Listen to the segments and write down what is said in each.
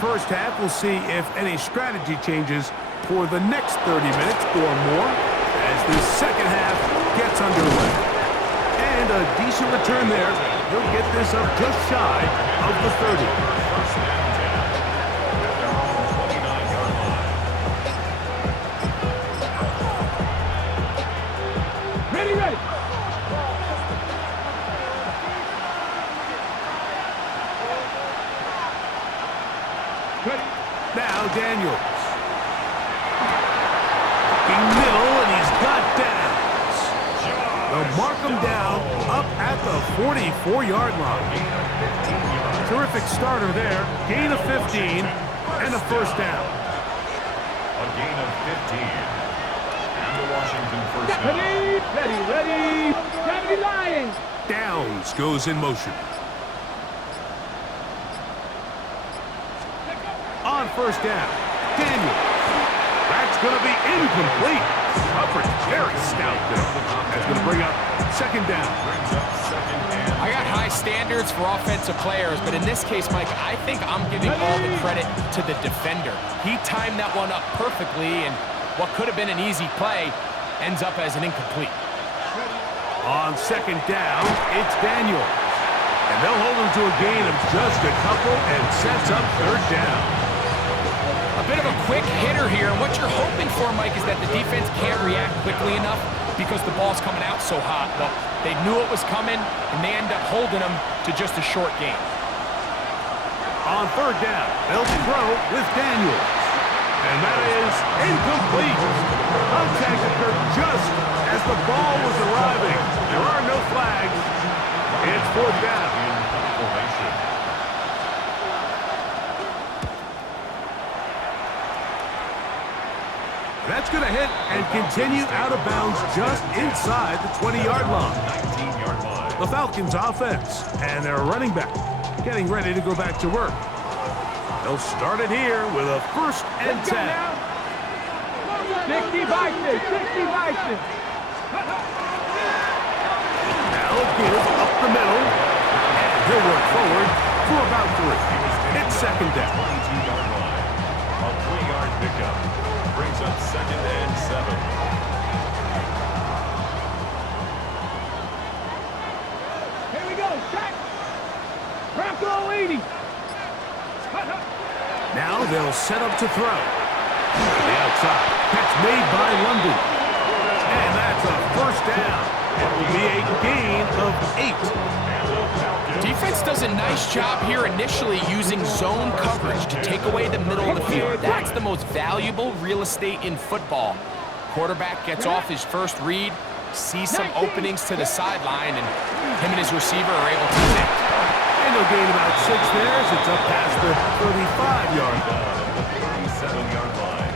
First half, we'll see if any strategy changes for the next 30 minutes or more as the second half gets underway. And a decent return there. He'll get this up just shy of the 30. Now Daniels. In middle, and he's got downs. They'll mark him down up at the 44-yard line. Terrific starter there. Gain of 15 and a first down. A gain of 15. And the Washington first down. Ready, Lions. Downs goes in motion. On first down, Daniels. That's going to be incomplete. Coverage very stout there. That's going to bring up second down. I got high standards for offensive players, but in this case, Mike, I think I'm giving all the credit to the defender. He timed that one up perfectly, and what could have been an easy play ends up as an incomplete. On second down, it's Daniels. And they'll hold him to a gain of just a couple and sets up third down. A bit of a quick hitter here, and what you're hoping for, Mike, is that the defense can't react quickly enough because the ball's coming out so hot. Well, they knew it was coming, and they end up holding them to just a short gain. On third down, they'll throw with Daniels. And that is incomplete. Contact occurred just as the ball was arriving. There are no flags. It's fourth down. That's going to hit and continue out of bounds just inside the 20-yard line. 19-yard line. The Falcons offense and their running back getting ready to go back to work. They'll start it here with a first and 10. 60 Vikings. Now give up the middle, and he'll work forward for about 3. It's second down. 22-yard line. A 3-yard pickup brings up second and 7. Here we go, check. Bronco 80. Now they'll set up to throw. To the outside. Catch made by London. And that's a first down. It will be a gain of 8. Defense does a nice job here initially using zone coverage to take away the middle of the field. That's the most valuable real estate in football. Quarterback gets off his first read, sees some openings to the sideline, and him and his receiver are able to connect. And they'll gain about 6 there as it's up past the 35-yard line. The 37-yard line.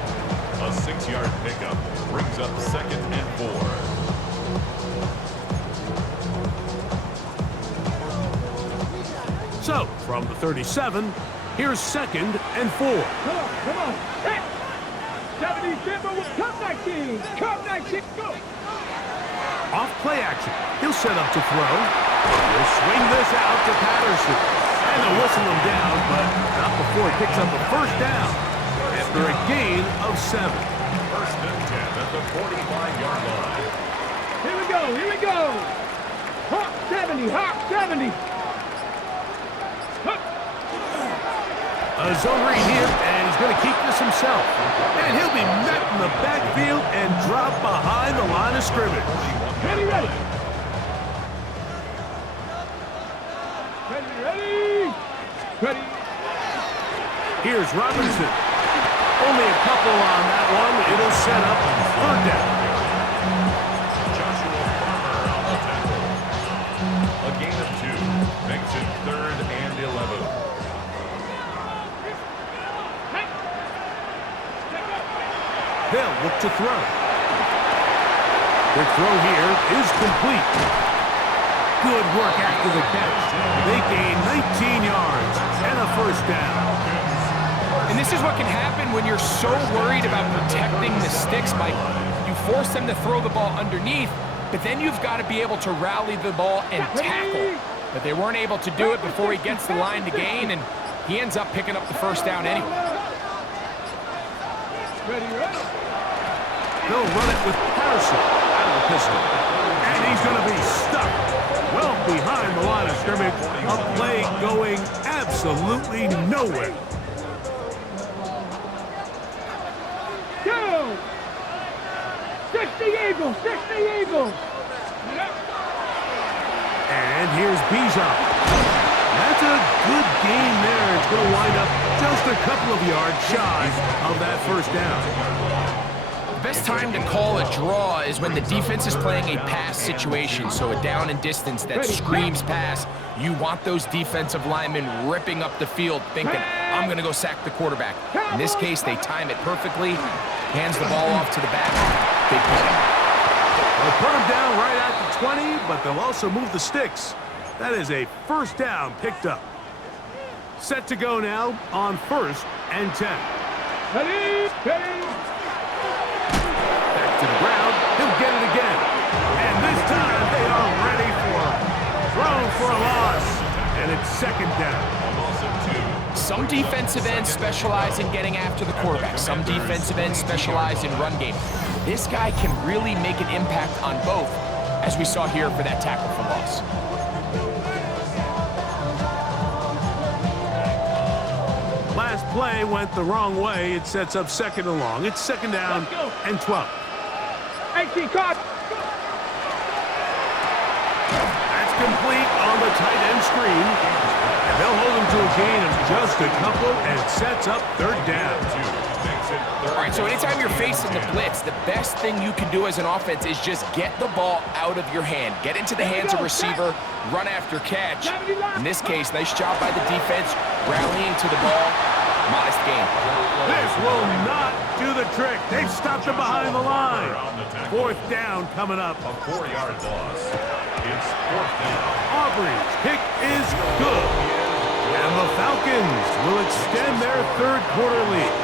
A 6-yard pickup brings up second and 4. So, from the 37, here's second and 4. Come on. Hey. 70 Denver with Cup 19. Go. Off play action. He'll set up to throw. He'll swing this out to Patterson. And they'll whistle him down, but not before he picks up a first down after a gain of 7. First and 10 at the 45-yard line. Here we go. Hawk 70. A zone read here, and he's going to keep this himself. And he'll be met in the backfield and drop behind the line of scrimmage. Ready. Here's Robinson. Only a couple on that one. It'll set up third down. Joshua Farmer on the tackle. A gain of 2 makes it third and 11. They'll look to throw. Their throw here is complete. Good work after the catch. They gain 19 yards and a first down. And this is what can happen when you're so worried about protecting the sticks, Mike. You force them to throw the ball underneath, but then you've got to be able to rally the ball and tackle. But they weren't able to do it before he gets the line to gain, and he ends up picking up the first down anyway. Ready, ready. They'll run it with Harrison out of the pistol. And he's going to be stuck well behind the line of scrimmage. A play going absolutely nowhere. Go! 60 Eagles, 60 Eagles. And here's Bijan. That's a good game there. It's going to wind up just a couple of yards shy of that first down. The best time to call a draw is when the defense is playing a pass situation, so a down and distance that screams pass. You want those defensive linemen ripping up the field thinking, I'm going to go sack the quarterback. In this case, they time it perfectly, hands the ball off to the back, big play. They'll put him down right at the 20, but they'll also move the sticks. That is a first down picked up. Set to go now on 1st and 10. Ready, ready. Back to the ground. He'll get it again. And this time they are ready for thrown for a loss. And it's 2nd down. Some defensive ends specialize in getting after the quarterback. Some defensive ends specialize in run game. This guy can really make an impact on both, as we saw here for that tackle for loss. Last play went the wrong way. It sets up 2nd and long. It's 2nd down and 12. 18 caught. That's complete on the tight end screen. And they'll hold him to a gain of just a couple and sets up 3rd down. All right, so anytime you're facing the blitz, the best thing you can do as an offense is just get the ball out of your hand. Get into the hands of receiver, run after catch. In this case, nice job by the defense, rallying to the ball. Modest gain. This will not do the trick. They've stopped him behind the line. 4th down coming up. A 4-yard loss. It's 4th down. Aubrey's kick is good. And the Falcons will extend their 3rd quarter lead.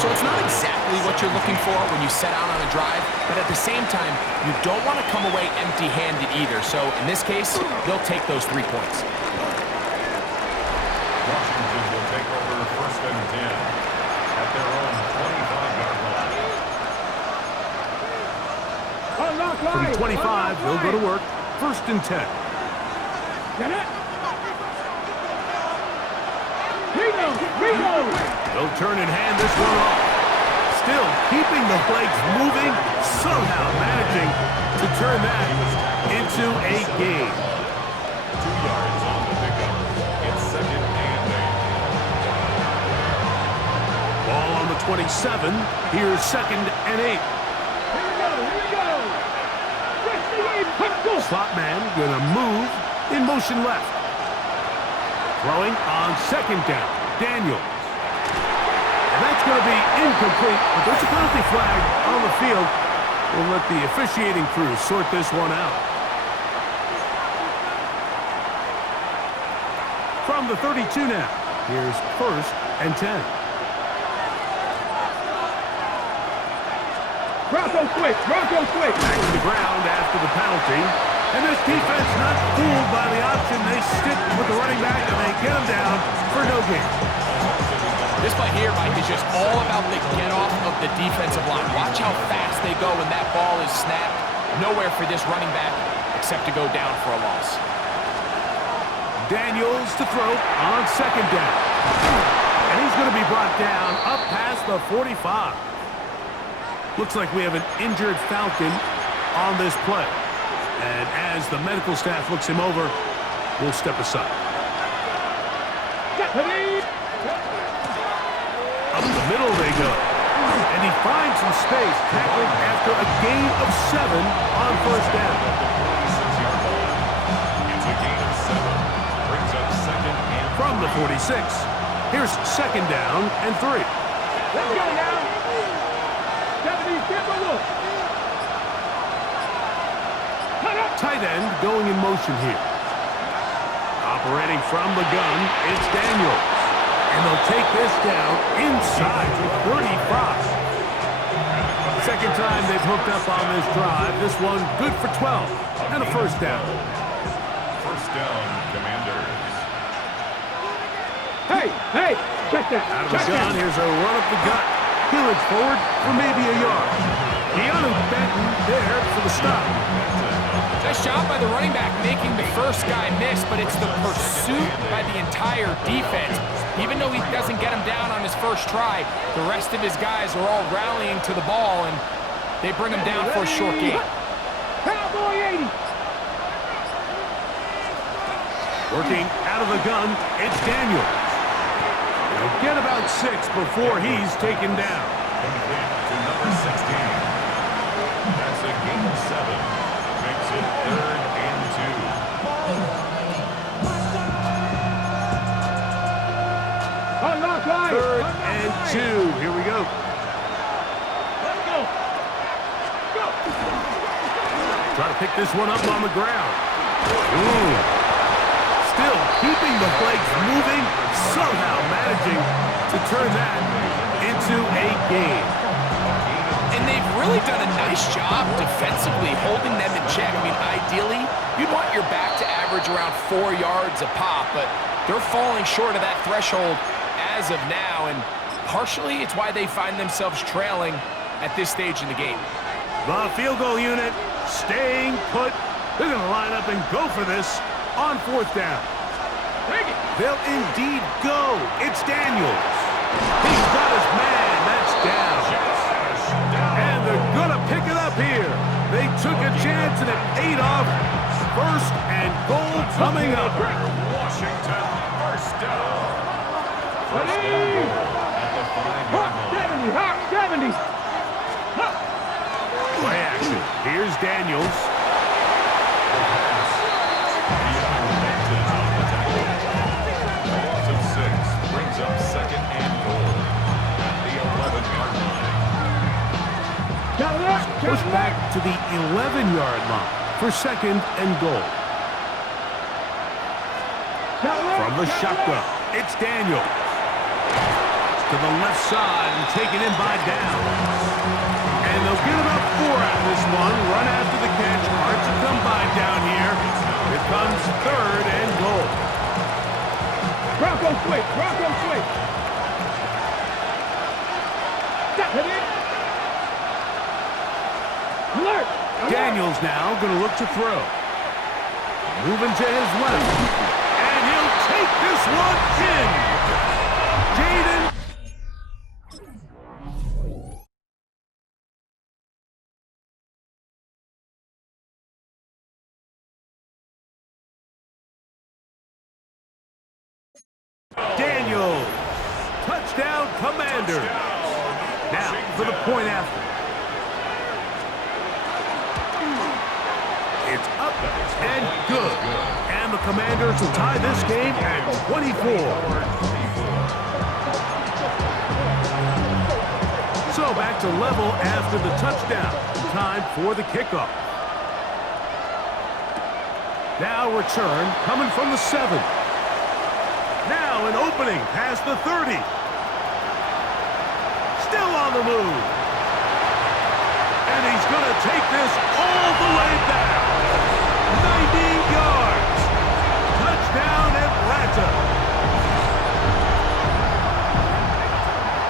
So it's not exactly what you're looking for when you set out on a drive, but at the same time, you don't want to come away empty-handed either. So in this case, they'll take those 3 points. Washington will take over 1st and 10 at their own 25-yard line. From 25, they'll go to work. 1st and 10. Get it. Reno. They'll turn and hand this one off. Still keeping the legs moving, somehow managing to turn that into a gain. 2 yards on the pickup. It's 2nd and 8. Ball on the 27. Here's 2nd and 8. Here we go. Slot man gonna move in motion left. Throwing on 2nd down. Daniels. And that's going to be incomplete, but there's a penalty flag on the field. We'll let the officiating crew sort this one out. From the 32 now, here's 1st and 10. Bronco quick. Back to the ground after the penalty. And this defense not fooled by the option. They stick with the running back and they get him down for no gain. This play here, Mike, is just all about the get-off of the defensive line. Watch how fast they go when that ball is snapped. Nowhere for this running back except to go down for a loss. Daniels to throw on 2nd down. And he's going to be brought down up past the 45. Looks like we have an injured Falcon on this play. And as the medical staff looks him over, we'll step aside. Up the middle they go. And he finds some space, tackling after a gain of 7 on 1st down. It's a gain of 7. Brings up 2nd and 3. From the 46, here's 2nd down and 3. Let's go now. 70 Timberwolves. Tight end going in motion here. Operating from the gun, it's Daniels. And they'll take this down inside to 35. Second time they've hooked up on this drive. This one good for 12 and a 1st down. 1st down, Commanders. Hey, check that. Out of the Check gun, that. here's a run up the gut. He looks forward for maybe a yard. Keanu Benton there for the stop. Nice job by the running back making the first guy miss, but it's the pursuit by the entire defense. Even though he doesn't get him down on his first try, the rest of his guys are all rallying to the ball, and they bring him down for a short gain. Cowboy 80. Working out of the gun, it's Daniels. He'll get about 6 before he's taken down. Complete to number 16. That's a gain of 7. Makes it 3rd and 2. Unlock line. 3rd and 2. Here we go. Let's go. Go. Try to pick this one up on the ground. Ooh. Still keeping the legs moving, somehow managing to turn that into a game. And they've really done a nice job defensively holding them in check. I mean, ideally, you'd want your back to average around 4 yards a pop, but they're falling short of that threshold as of now, and partially it's why they find themselves trailing at this stage in the game. The field goal unit staying put. They're going to line up and go for this on 4th down. They'll indeed go. It's Daniels. He's got his man. That's down. And they're going to pick it up here. They took a chance and it paid off. 1st and goal coming up. Washington, first down. Ready? At the 5-yard line. Hawk 70. Play action. Here's Daniels. Loss of 6 brings up 2nd and goal at the 11-yard line. Push back to the 11-yard line for 2nd and goal. From the shotgun, it's Daniels. To the left side and taken in by Downs. And they'll get about 4 out of this one. Run after the catch. Hard to come by down here. Here comes 3rd and goal. Bronco switch. Bronco switch. Stop it in. Alert. Daniels now going to look to throw. Moving to his left. And he'll take this one in. Jaden. Daniels. Touchdown, Commander. Now for the point after. It's up and good. And the Commanders will tie this game at 24. So back to level after the touchdown. Time for the kickoff. Now return coming from the 7. Now an opening past the 30. Still on the move. And he's going to take this all the way back. 90 yards. Touchdown, Atlanta.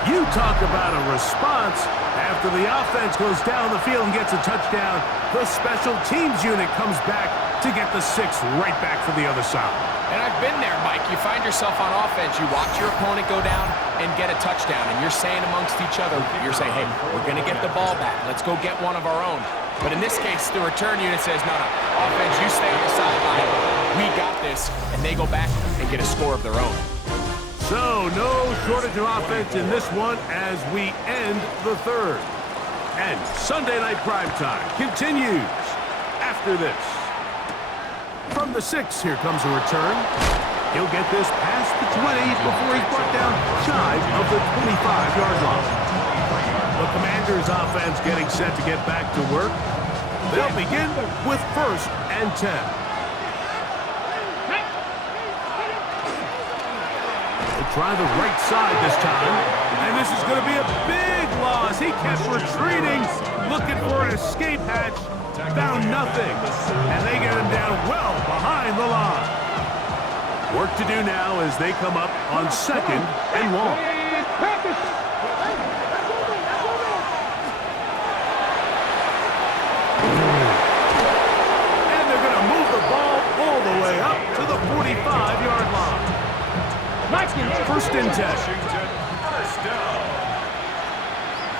You talk about a response. After the offense goes down the field and gets a touchdown, the special teams unit comes back to get the 6 right back for the other side. And I've been there, Mike. You find yourself on offense, you watch your opponent go down and get a touchdown, and you're saying amongst each other, you're saying, hey, we're going to get the ball back. Let's go get one of our own. But in this case, the return unit says, no, offense, you stay on the sideline. We got this. And they go back and get a score of their own. So, no shortage of offense in this one as we end the 3rd. And Sunday Night Primetime continues after this. From the 6, here comes a return. He'll get this past the 20 before he's brought down shy of the 25-yard line. The Commanders' offense getting set to get back to work. They'll begin with 1st and 10. They'll try the right side this time. And this is going to be a big loss. He kept retreating, looking for an escape hatch. Found nothing. And they get him down well behind the line. Work to do now as they come up on 2nd and long. And they're going to move the ball all the way up to the 45-yard line. 1st and 10. Washington, first down.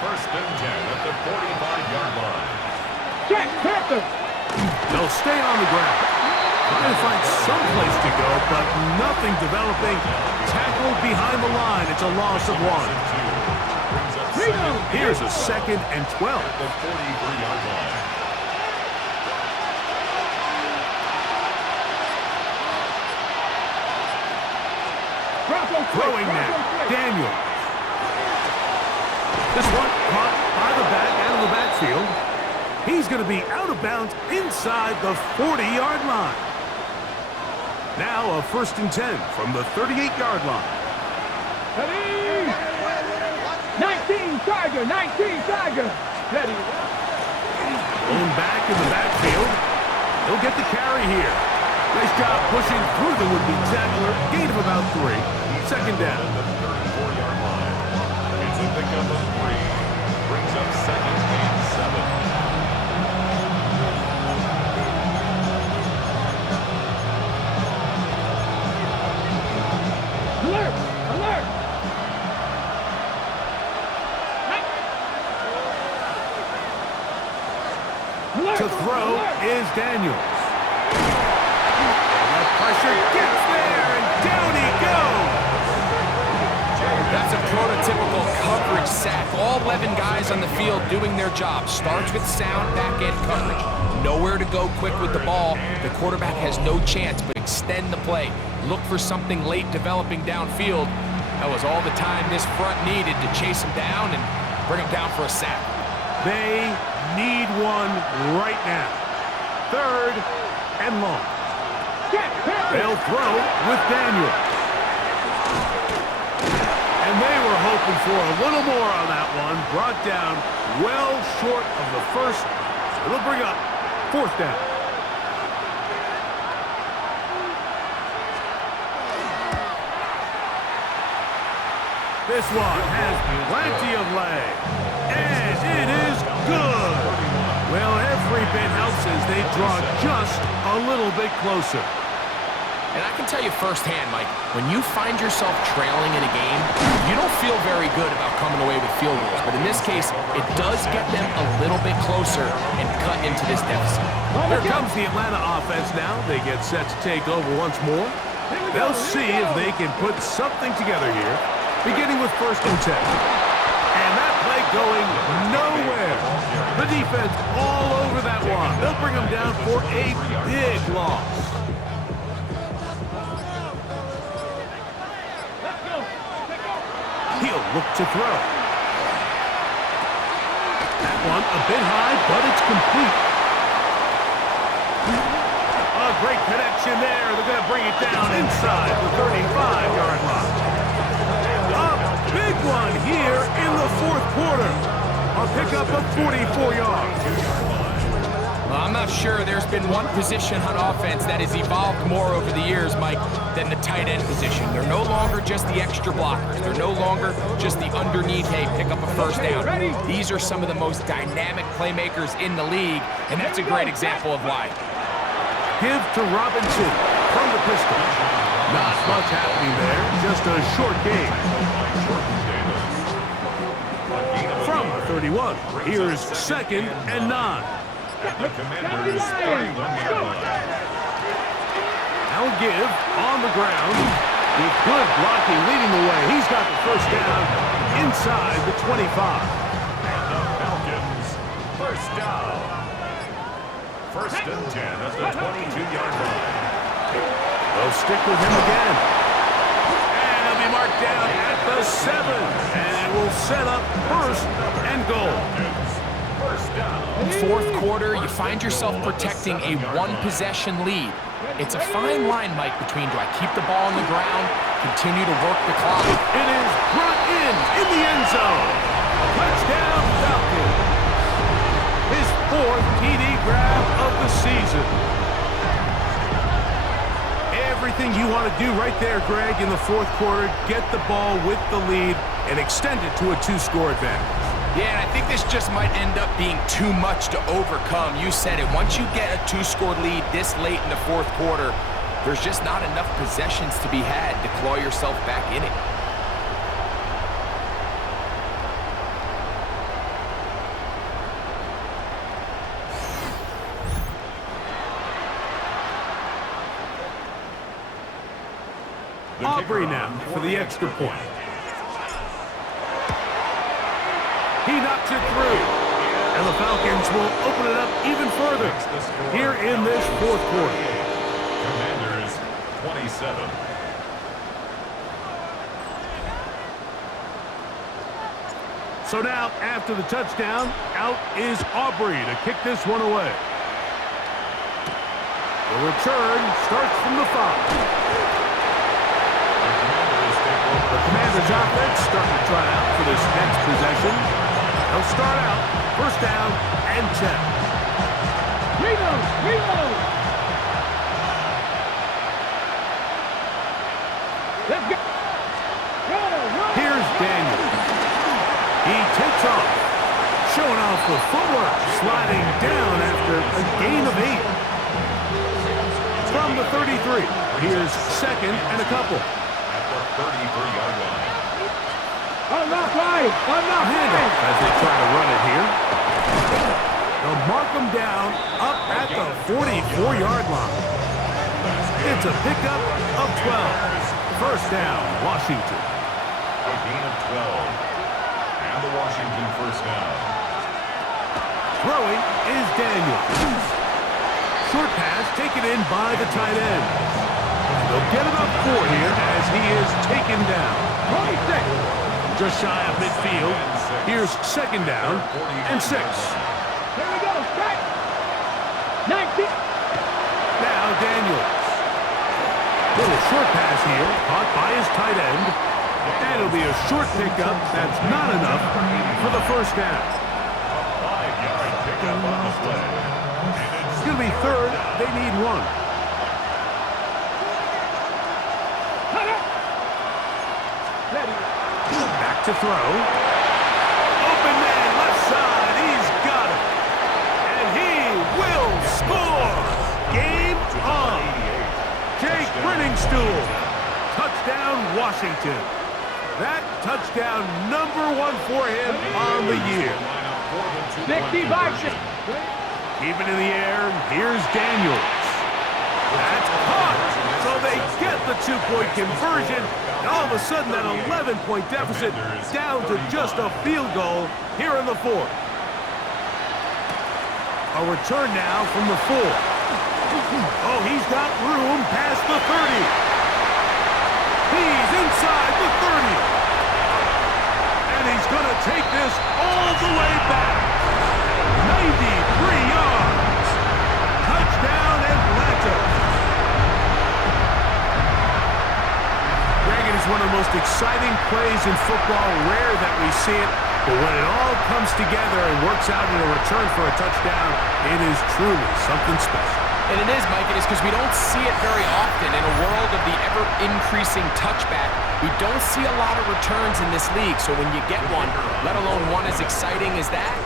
1st and 10 at the 45-yard line. Jack Panther. They'll stay on the ground. Trying to find some place to go, but nothing developing. Tackled behind the line. It's a loss of 1. Here's a 2nd and 12. At the 43-yard line. Throwing now. Daniel. This one caught by the back out of the backfield. He's going to be out of bounds inside the 40-yard line. Now a 1st and 10 from the 38-yard line. 19 Tiger, 19 Tiger. Ready. Going back in the backfield. He'll get the carry here. Nice job pushing through the would-be tackler. Gain of about 3. 2nd down. At the 34-yard line. It's a pickup of 3. Brings up 2nd and 7. Alert! Alert! Alert! To throw Alert! is Daniels. And that pressure gets there, and down he goes. That's a prototypical coverage sack. All 11 guys on the field doing their job. Starts with sound back-end coverage. Nowhere to go quick with the ball. The quarterback has no chance but extend the play. Look for something late developing downfield. That was all the time this front needed to chase him down and bring him down for a sack. They need one right now. 3rd and long. They'll throw with Daniel. And they were hoping for a little more on that one. Brought down well short of the 1st. So they'll bring up 4th down. This one has plenty of leg. And it is good. Well, every bit helps as they draw just a little bit closer. And I can tell you firsthand, Mike, when you find yourself trailing in a game, you don't feel very good about coming away with field goals. But in this case, it does get them a little bit closer and cut into this deficit. Here comes the Atlanta offense now. They get set to take over once more. They'll see if they can put something together here, beginning with 1st and 10. And that play going nowhere. The defense all over that one. They'll bring them down for a big loss. He'll look to throw. That one a bit high, but it's complete. A great connection there. They're going to bring it down inside the 35-yard line. A big one here in the 4th quarter. A pickup of 44 yards. Well, I'm not sure there's been one position on offense that has evolved more over the years, Mike, than the tight end position. They're no longer just the extra blockers. They're no longer just the underneath, hey, pick up a 1st down. These are some of the most dynamic playmakers in the league, and that's a great example of why. Give to Robinson from the pistol. Not much happening there, just a short game. From the 31, here's 2nd and 9. The Commanders starting on the line. Now give on the ground with good blocking leading the way. He's got the 1st down inside the 25. And the Falcons, 1st down. 1st and 10 at the 22-yard line. They'll stick with him again. And he'll be marked down at the 7. And it will set up 1st and goal. 1st down. 4th quarter, you find yourself protecting a one-possession lead. It's a fine line, Mike, between do I keep the ball on the ground, continue to work the clock. It is brought in the end zone. Touchdown, Falcons. His 4th TD grab of the season. everything you want to do right there, Greg, in the fourth quarter. Get the ball with the lead and extend it to a 2-score advantage. Yeah, and I think this just might end up being too much to overcome. You said it. Once you get a 2-score lead this late in the fourth quarter, there's just not enough possessions to be had to claw yourself back in it. Aubrey now for the extra point. He knocks it through. And the Falcons will open it up even further here in this fourth quarter. Commanders 27. So now, after the touchdown, out is Aubrey to kick this one away. The return starts from the 5. The Commanders' offense starting to try out for this next possession. They'll start out first down and 10. Reload! Let's go! Here's Daniel. He takes off, showing off the footwork, sliding down after a gain of 8. From the 33, here's second and a couple. 33-yard line. I'm not right! Handoff as they try to run it here. They'll mark them down up at the 44-yard line. It's a pickup of 12. First down, Washington. A gain of 12. And the Washington first down. Throwing is Daniel. Short pass taken in by the tight end. They'll get it up 4 here as he is taken down. 26. Just shy of midfield. Here's second down and 6. Here we go, strike. 19. Now Daniels. Little short pass here, caught by his tight end. And it'll be a short pickup. That's not enough for the first down. A 5-yard pickup on the play. It's going to be third. They need 1. Back to throw. Open man, left side. He's got it. And he will score. Game on. Jake Brenningstool. Touchdown, Washington. That touchdown number 1 for him on the year. 65. Keep it in the air. Here's Daniels. That's caught. So they get the 2-point conversion. And all of a sudden, that 11-point deficit down to just a field goal here in the fourth. A return now from the 4. Oh, he's got room past the 30. He's inside the 30. And he's going to take this all the way back. 93 yards. Touchdown, Atlanta. Greg, it is one of the most exciting plays in football. Rare that we see it. But when it all comes together and works out in a return for a touchdown, it is truly something special. And it is, Mike. It is because we don't see it very often. In a world of the ever-increasing touchback, we don't see a lot of returns in this league. So when you get one, let alone one as exciting as that,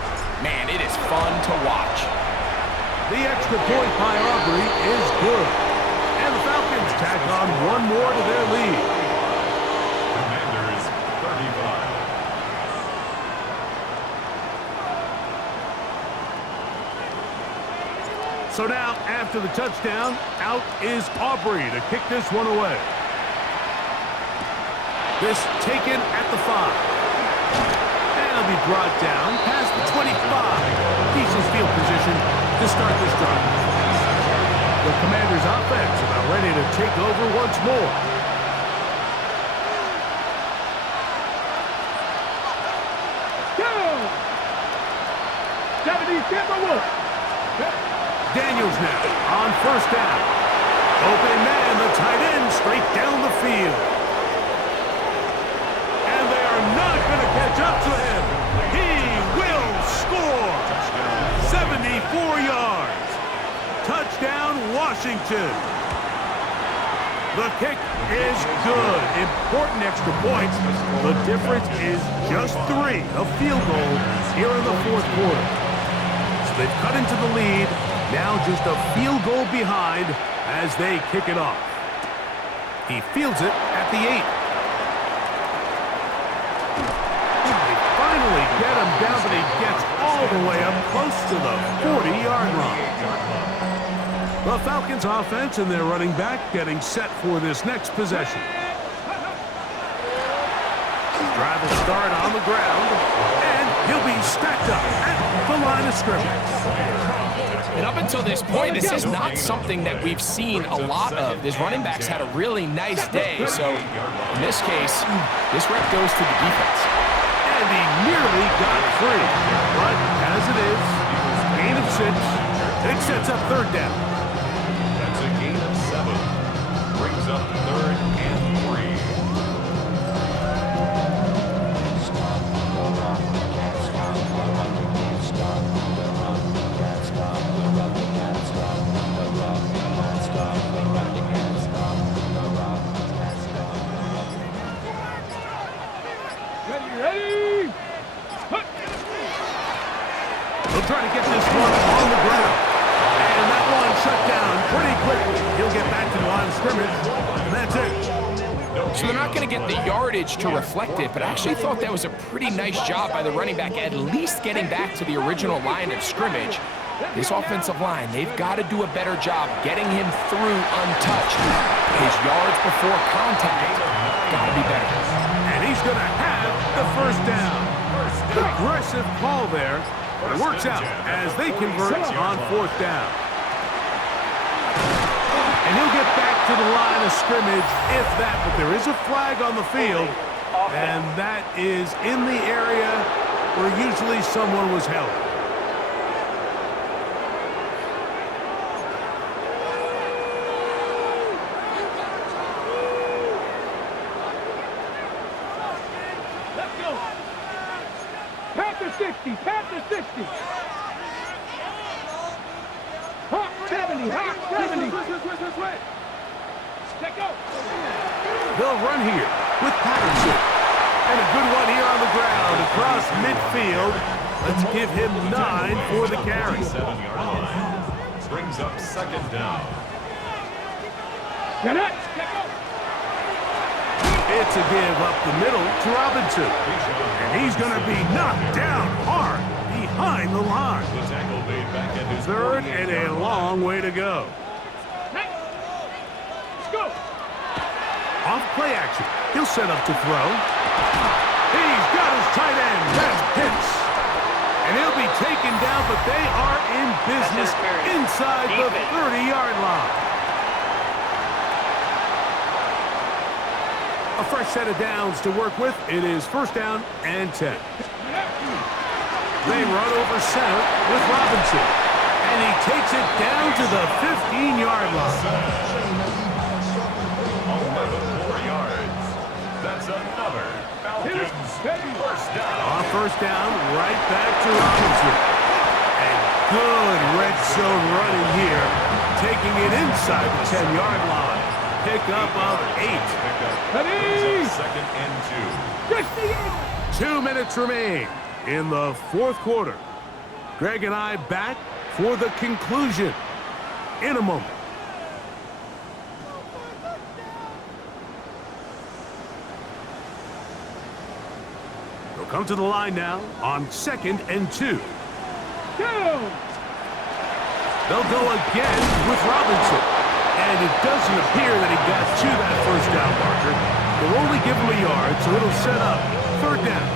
man, it is fun to watch. The extra point by Aubrey is good. And the Falcons tack on 1 more to their lead. Commanders 35. So now, after the touchdown, out is Aubrey to kick this one away. This taken at the 5. And it'll be brought down past the 25. Decent field position to start this drive. The Commanders' offense about ready to take over once more. Down. 70 Timberwolves. Daniels now on first down. Open man, the tight end, straight down the field. And they are not going to catch up to him. He will score. 74 yards. Touchdown, Washington. The kick is good. Important extra points. The difference is just 3, a field goal here in the fourth quarter. So they've cut into the lead. Now just a field goal behind as they kick it off. He fields it at the 8. They finally get him down, but he gets all the way up close to the 40-yard line. The Falcons offense and their running back getting set for this next possession. Drive will start on the ground, and he'll be stacked up at the line of scrimmage. And up until this point, this is not something that we've seen a lot of. This running back's had a really nice day, so in this case, this rep goes to the defense. And he nearly got free, but as it is, gain of 6, it sets up third down. That's a gain of 7. Brings up 3rd and 3. Ready? He'll try to get this one on the ground. And that one shut down pretty quickly. He'll get back to the line of scrimmage, and that's it. So they're not going to get the yardage to reflect it, but I actually thought that was a pretty nice job by the running back, at least getting back to the original line of scrimmage. This offensive line, they've got to do a better job getting him through untouched. His yards before contact got to be better. And he's going to have the first down. Aggressive call there. It works out as they convert on 4th down. And he'll get back to the line of scrimmage, if that, but there is a flag on the field, and that is in the area where usually someone was held. Let's go. Panther 60, Panther 60. Hawk 70, Hawk 70. Check out. They'll run here with Patterson. And a good one here on the ground across midfield. Let's give him 9 for the carry. 7-yard line. Brings up 2nd down. Get it. Check out. It's a give up the middle to Robinson. And he's going to be knocked down hard behind the line. The tackle made back at his 3rd and a long way to go. Let's go. Off play action. He'll set up to throw. He's got his tight end. That's Pitts. And he'll be taken down, but they are in business inside the 30-yard line. A fresh set of downs to work with. It is 1st down and 10. They run over center with Robinson. And he takes it down to the 15-yard line. 4 yards. That's another Falcons 1st down. On 1st down, right back to Robinson. And good red zone running here. Taking it inside the 10-yard line. Pickup of 8. Ready. 2nd and 2. 2 minutes remain in the 4th quarter. Greg and I back for the conclusion in a moment. They'll come to the line now on 2nd and 2. Down. They'll go again with Robinson. And it doesn't appear that he got to that 1st down marker. They'll only give him a yard, so it'll set up 3rd down.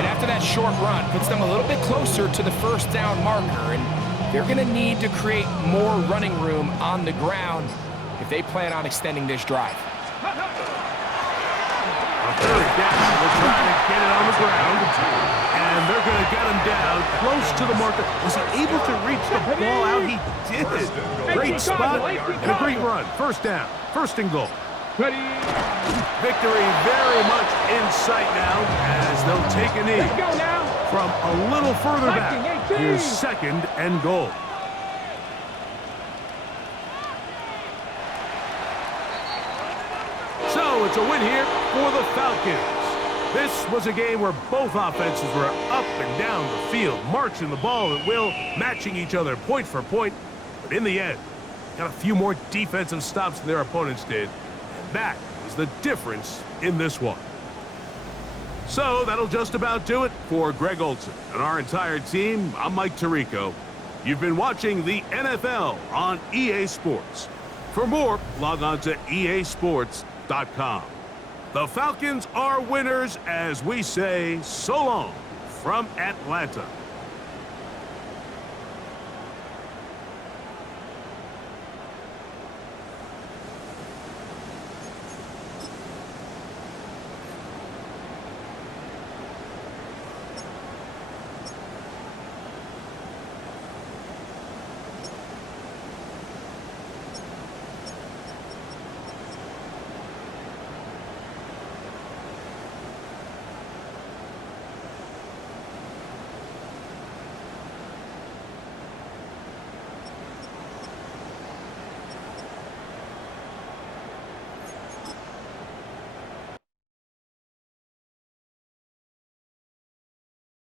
And after that short run, puts them a little bit closer to the 1st down marker, and they're going to need to create more running room on the ground if they plan on extending this drive. On 3rd down, they're trying to get it on the ground, and they're going to get him down close to the marker. Was he able to reach the ball out? He did. Great spot and a great run. 1st down, 1st and goal. Ready. Victory very much in sight now as they'll take a knee. Let's go now. From a little further back, here's 2nd and goal. It's a win here for the Falcons. This was a game where both offenses were up and down the field, marching the ball at will, matching each other point for point. But in the end, got a few more defensive stops than their opponents did. And that is the difference in this one. So that'll just about do it for Greg Olson and our entire team. I'm Mike Tirico. You've been watching the NFL on EA Sports. For more, log on to easports.com. The Falcons are winners as we say so long from Atlanta.